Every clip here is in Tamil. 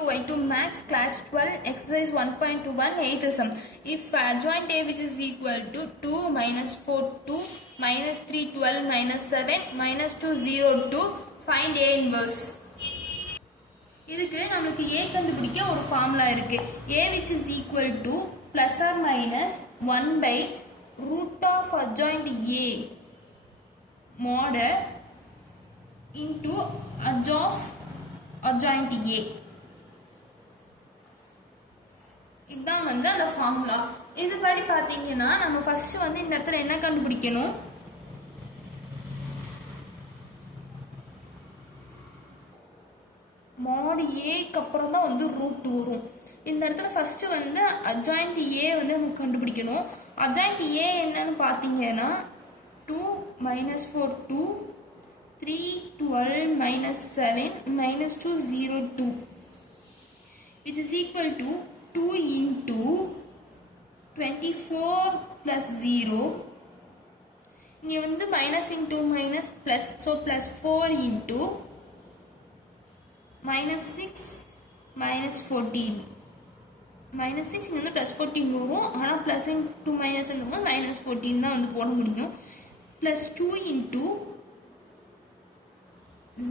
to Y2 Max Class 12 Exercise 1.21 8th sum. If adjoint A which is equal to 2 minus 4 2 minus 3 12 minus 7 minus 2 0 2 find A inverse. இதுக்கு நமக்கு A கண்டுபிடிக்க ஒரு ஃபார்முலா இருக்கு. A which is equal to plus or minus 1 by root of adjoint A mod into adjoint A. இதுதான் வந்து அந்த ஃபார்முலா. இதுபடி பார்த்தீங்கன்னா நம்ம ஃபர்ஸ்ட் வந்து இந்த இடத்துல என்ன கண்டுபிடிக்கணும், mod ஏக்கு அப்புறம் தான் வந்து ரூட் வரும். இந்த இடத்துல ஃபர்ஸ்ட் வந்து adjoint A வந்து நம்ம கண்டுபிடிக்கணும். adjoint A என்னன்னு பார்த்தீங்கன்னா 2 minus 4 2 3 12 minus 7 minus 2 0 2 which is equal to 2 into 24 plus 0. இங்க வந்து minus into minus plus, so plus 4 into minus 6 minus 14. minus 6 இங்க வந்து plus 14 வரும். ஆனா plus into minus வந்து minus 14 தான் வந்து போட முடியும். plus 2 into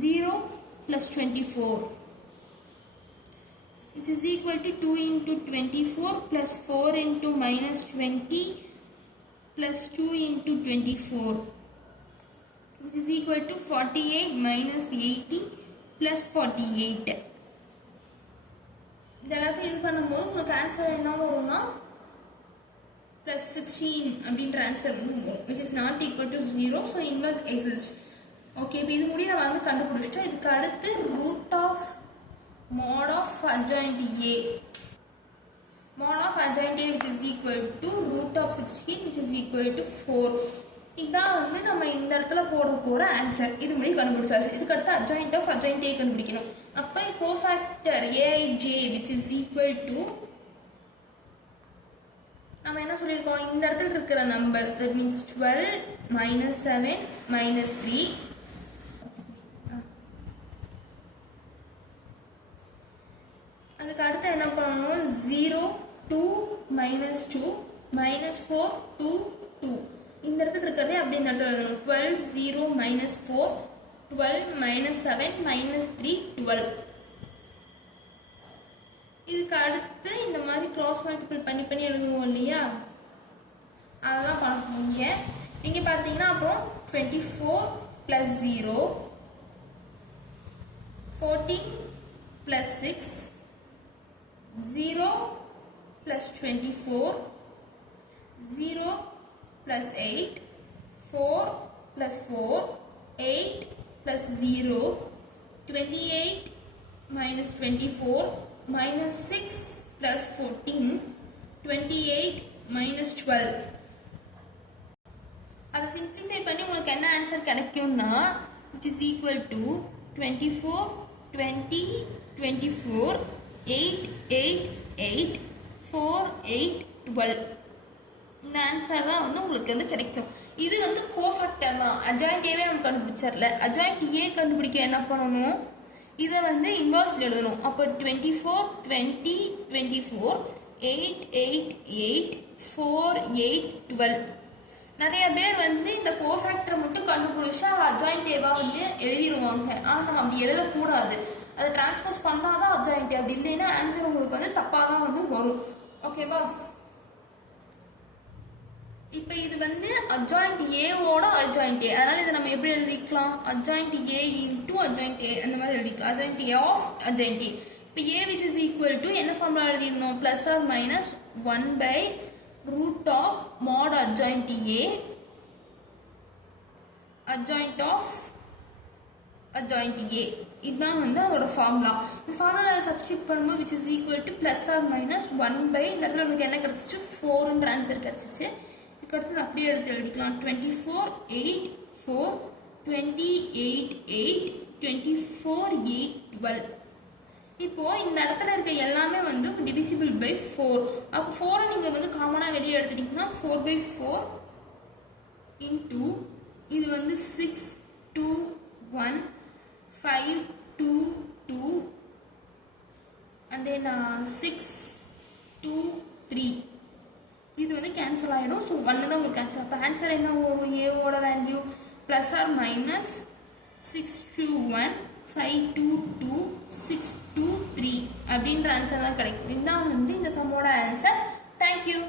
0 plus 24 which is equal to 2 into 24 plus 4 into minus 20 plus 2 into 24 which is equal to 48 minus 80 plus 48. இதெல்லாம் இது பண்ணும்போது உங்களுக்கு ஆன்சர் என்ன வரும்னா plus 16 அப்படின்ற ஆன்சர் வந்து வரும், which is not equal to 0, so inverse exists. Okay, இப்போ இது முடிய நம்ம வந்து கண்டுபிடிச்சிட்டோம். இதுக்கு அடுத்து root of mod of adjoint A. mod of adjoint A which is equal to root of 16 which is equal to 4. இதான் வந்து நம்ம இந்த இடத்துல போட போற ஆன்சர். இது முடிய கண்டுபிடிச்சாச்சு. இதுக்கு அடுத்து adjoint of adjoint A கண்டுபிடிக்கணும். அப்போ cofactor Aij which is equal to, நம்ம என்ன சொல்லியிருக்கோம், இந்த இடத்துல இருக்கிற number, that means 12 minus 7 minus 3. அதுக்கு அடுத்து என்ன பண்ணணும், 0 2 minus 2 minus 4 2 2. இந்த இடத்துல இருக்கிறதே அப்படியே இந்த இடத்துல எழுதணும். 12 0 minus 4 12 minus 7 minus 3 12. இதுக்கு அடுத்து இந்த மாதிரி கிராஸ் மல்டிபிள் பண்ணி பண்ணி எழுதுவோம் இல்லையா, அதெல்லாம் பண்ணுவீங்க. இங்கே பார்த்தீங்கன்னா அப்புறம் 24 plus 0 14 plus 6 0 plus 24 0 plus 8 4 plus 4 8 plus 0 28 minus 24 minus 6 plus 14 28 minus 12. அதை சிம்பிளிஃபை பண்ணி உங்களுக்கு என்ன ஆன்சர் கிடைக்கும்னா which is equal to 24 20 24 8 8 8 4 8 12. இந்த ஆன்சர் தான் வந்து உங்களுக்கு வந்து கிடைக்கும். இது வந்து கோஃபேக்டர் தான். adjoint A நம்ம கண்டுபிடிச்சிடல. adjoint A கண்டுபிடிக்க என்ன பண்ணணும், இதை வந்து இன்வர்ஸ்ல எழுதணும். அப்போ 24 20 24 8 8 8 4 8 12. நிறைய பேர் வந்து இந்த கோஃபேக்டரை மட்டும் கண்டுபிடிச்சா adjoint A-வா வந்து எழுதிடுவாங்க. ஆனால் நம்ம அப்படி எழுதக்கூடாது. அதை டிரான்ஸ்போஸ் பண்ணாதான் adjoint A. அப்படி இல்லைன்னா ஆன்சர் உங்களுக்கு வந்து தப்பாக தான் வந்து வரும். ஓகேவா? இப்போ இது வந்து adjoint A-வோட adjoint A. அதனால இதை நம்ம எப்படி எழுதிக்கலாம், adjoint A into adjoint A அந்த மாதிரி எழுதிக்கலாம். adjoint A of adjoint A. இப்போ A which is equal to என்ன formula எழுதிருந்தோம், plus or minus 1 by root of mod adjoint A adjoint of adjoint A. இதுதான் வந்து அதோட ஃபார்முலா. இந்த ஃபார்முலா சப்ஸ்டிட்யூட் பண்ணும்போது which is equal to plus or minus 1 by, இந்த இடத்துல நமக்கு என்ன கிடைச்சிச்சு, 4ன்ற ஆன்சர் கிடைச்சிச்சு. இதுக்கு அடுத்து அப்படியே எடுத்து எழுதிக்கலாம். 24 8 4 28 8 24 8 12. இப்போ இந்த இடத்துல இருக்க எல்லாமே வந்து டிவிசிபிள் பை 4. அப்போ 4 நீங்கள் வந்து காமனாக வெளியே எடுத்துட்டீங்கன்னா 4 by 4 into இது வந்து 6 2 1 5 2 2 and then 6 2 3 இது வந்து கேன்சல் ஆகிடும். ஸோ 1 தான் உங்களுக்கு கேன்சல். அப்போ ஆன்சர் என்ன வரும்? ஏவோட வேல்யூ ப்ளஸ் ஆர் மைனஸ் 621 522 623 அப்படின்ற ஆன்சர் தான் கிடைக்கும். இதுதான் வந்து இந்த சம்மோட ஆன்சர். தேங்க்யூ.